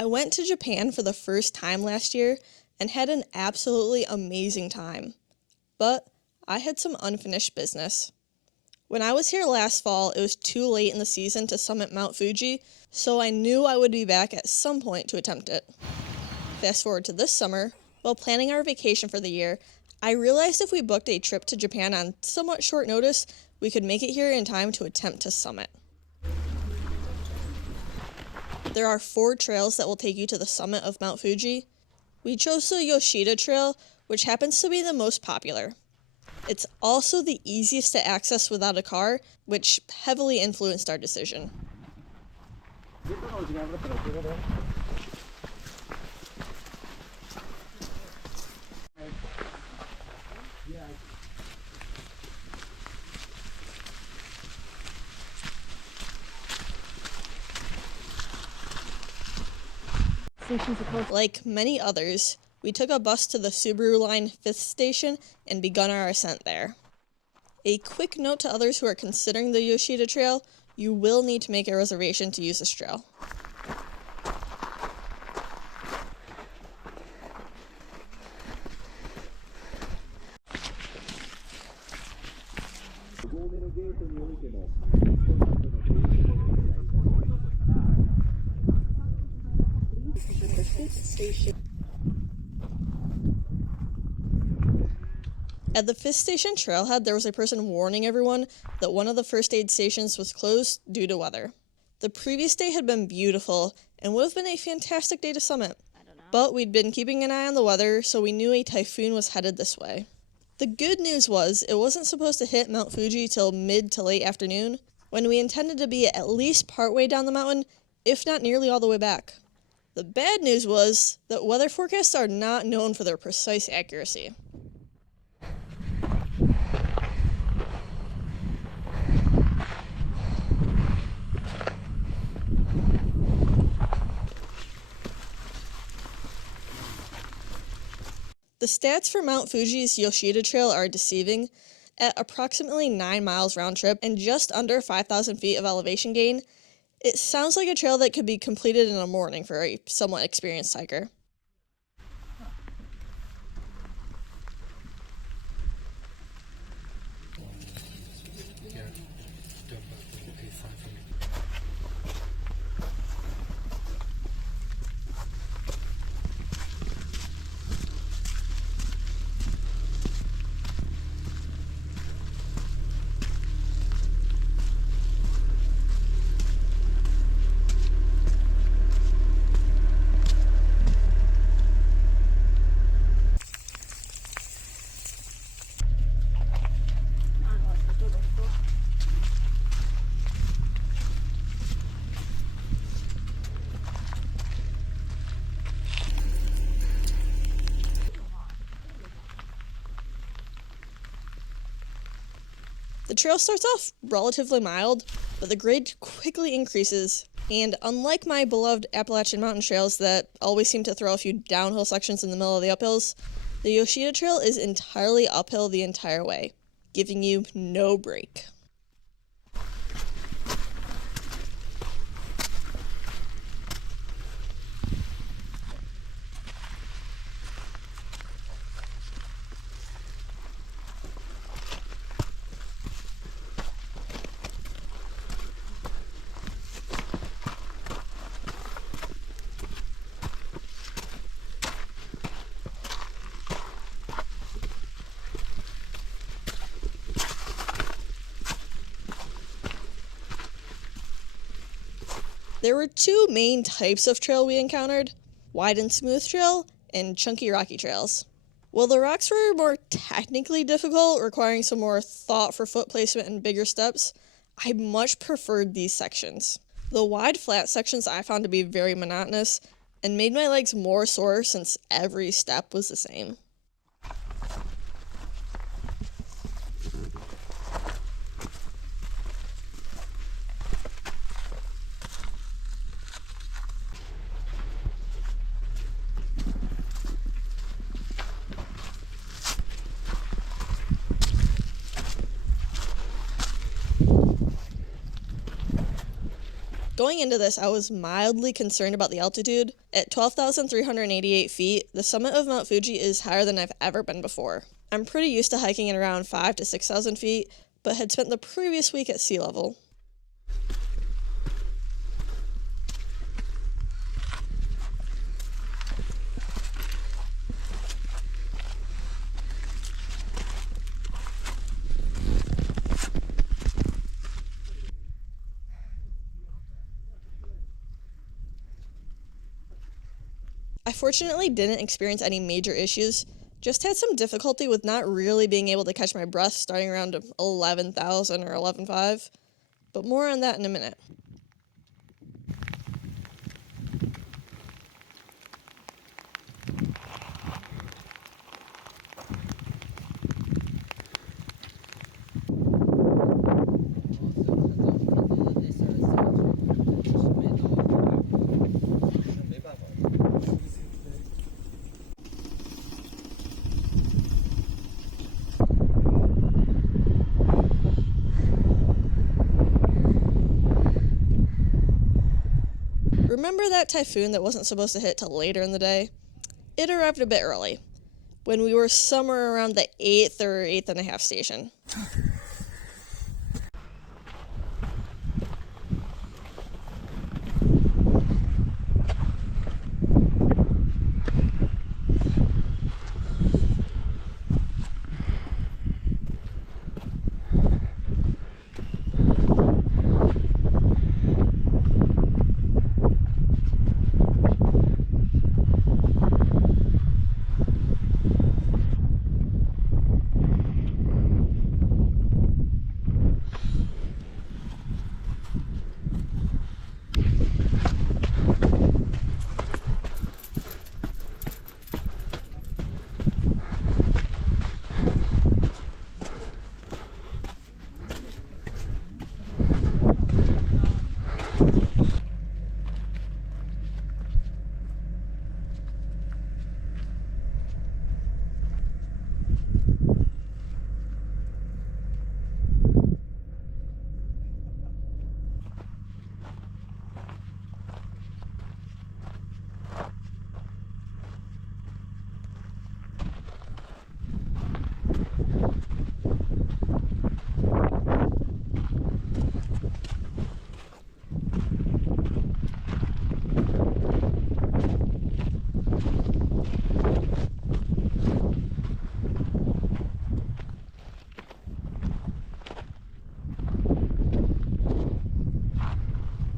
I went to Japan for the first time last year and had an absolutely amazing time. But I had some unfinished business. When I was here last fall, it was too late in the season to summit Mount Fuji, so I knew I would be back at some point to attempt it. Fast forward to this summer, while planning our vacation for the year, I realized if we booked a trip to Japan on somewhat short notice, we could make it here in time to attempt to summit. There are 4 trails that will take you to the summit of Mount Fuji. We chose the Yoshida Trail, which happens to be the most popular. It's also the easiest to access without a car, which heavily influenced our decision. Like many others, we took a bus to the Subaru line 5th station and begun our ascent there. A quick note to others who are considering the Yoshida Trail, you will need to make a reservation to use this trail. At the 5th station Trailhead, there was a person warning everyone that one of the first aid stations was closed due to weather. The previous day had been beautiful and would have been a fantastic day to summit, but we'd been keeping an eye on the weather, so we knew a typhoon was headed this way. The good news was it wasn't supposed to hit Mount Fuji till mid to late afternoon, when we intended to be at least partway down the mountain, if not nearly all the way back. The bad news was that weather forecasts are not known for their precise accuracy. The stats for Mount Fuji's Yoshida Trail are deceiving. At approximately 9 miles round trip and just under 5,000 feet of elevation gain, it sounds like a trail that could be completed in a morning for a somewhat experienced hiker. The trail starts off relatively mild, but the grade quickly increases, and unlike my beloved Appalachian mountain trails that always seem to throw a few downhill sections in the middle of the uphills, the Yoshida Trail is entirely uphill the entire way, giving you no break. There were 2 main types of trail we encountered, wide and smooth trail and chunky rocky trails. While the rocks were more technically difficult, requiring some more thought for foot placement and bigger steps, I much preferred these sections. The wide flat sections I found to be very monotonous and made my legs more sore since every step was the same. Going into this, I was mildly concerned about the altitude. At 12,388 feet, the summit of Mount Fuji is higher than I've ever been before. I'm pretty used to hiking at around 5,000 to 6,000 feet, but had spent the previous week at sea level. I fortunately didn't experience any major issues, just had some difficulty with not really being able to catch my breath starting around 11,000 or 11,500, but more on that in a minute. Remember that typhoon that wasn't supposed to hit till later in the day? It arrived a bit early, when we were somewhere around the 8th or 8th and a half station.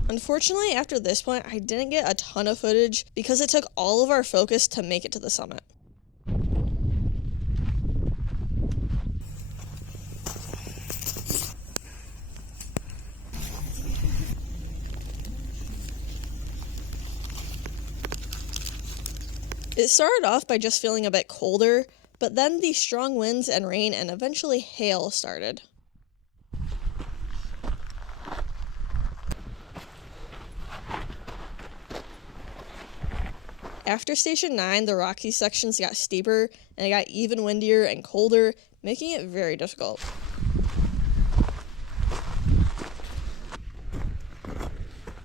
Unfortunately, after this point, I didn't get a ton of footage because it took all of our focus to make it to the summit. It started off by just feeling a bit colder, but then the strong winds and rain and eventually hail started. After Station 9, the rocky sections got steeper, and it got even windier and colder, making it very difficult.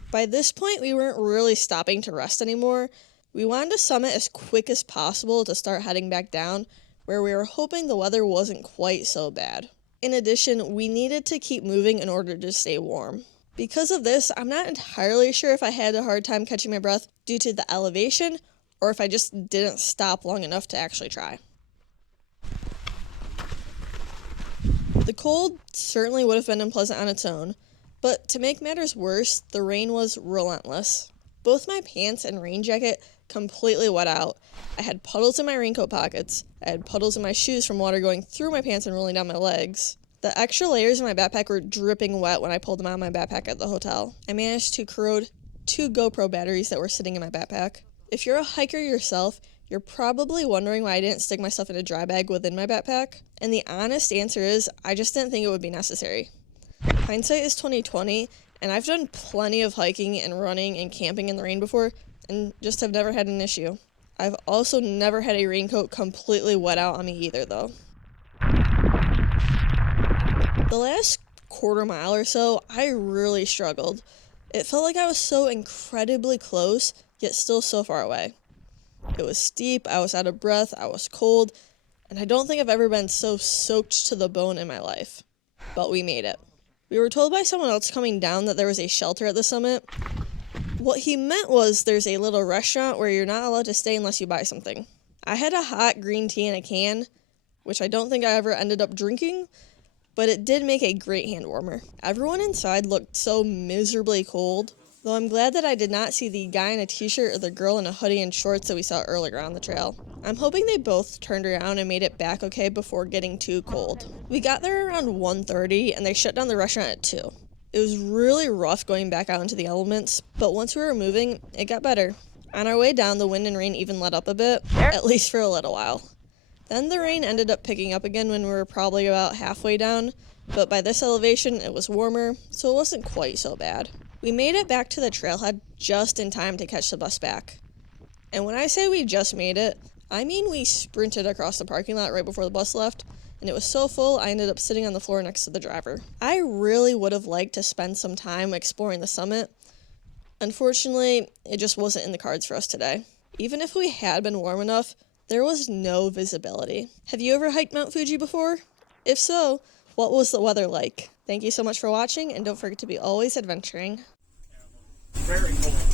By this point, we weren't really stopping to rest anymore. We wanted to summit as quick as possible to start heading back down, where we were hoping the weather wasn't quite so bad. In addition, we needed to keep moving in order to stay warm. Because of this, I'm not entirely sure if I had a hard time catching my breath due to the elevation, or if I just didn't stop long enough to actually try. The cold certainly would have been unpleasant on its own, but to make matters worse, the rain was relentless. Both my pants and rain jacket completely wet out. I had puddles in my raincoat pockets. I had puddles in my shoes from water going through my pants and rolling down my legs. The extra layers in my backpack were dripping wet when I pulled them out of my backpack at the hotel. I managed to corrode 2 GoPro batteries that were sitting in my backpack. If you're a hiker yourself, you're probably wondering why I didn't stick myself in a dry bag within my backpack. And the honest answer is, I just didn't think it would be necessary. Hindsight is 20/20, and I've done plenty of hiking and running and camping in the rain before, and just have never had an issue. I've also never had a raincoat completely wet out on me either, though. The last quarter mile or so, I really struggled. It felt like I was so incredibly close, yet still so far away. It was steep, I was out of breath, I was cold, and I don't think I've ever been so soaked to the bone in my life. But we made it. We were told by someone else coming down that there was a shelter at the summit. What he meant was there's a little restaurant where you're not allowed to stay unless you buy something. I had a hot green tea in a can, which I don't think I ever ended up drinking, but it did make a great hand warmer. Everyone inside looked so miserably cold, though I'm glad that I did not see the guy in a t-shirt or the girl in a hoodie and shorts that we saw earlier on the trail. I'm hoping they both turned around and made it back okay before getting too cold. We got there around 1:30 and they shut down the restaurant at 2. It was really rough going back out into the elements, but once we were moving, it got better. On our way down, the wind and rain even let up a bit, at least for a little while. Then the rain ended up picking up again when we were probably about halfway down, but by this elevation it was warmer, so it wasn't quite so bad. We made it back to the trailhead just in time to catch the bus back. And when I say we just made it, I mean we sprinted across the parking lot right before the bus left, and it was so full I ended up sitting on the floor next to the driver. I really would have liked to spend some time exploring the summit. Unfortunately, it just wasn't in the cards for us today. Even if we had been warm enough, there was no visibility. Have you ever hiked Mount Fuji before? If so, what was the weather like? Thank you so much for watching, and don't forget to be always adventuring. Very cold.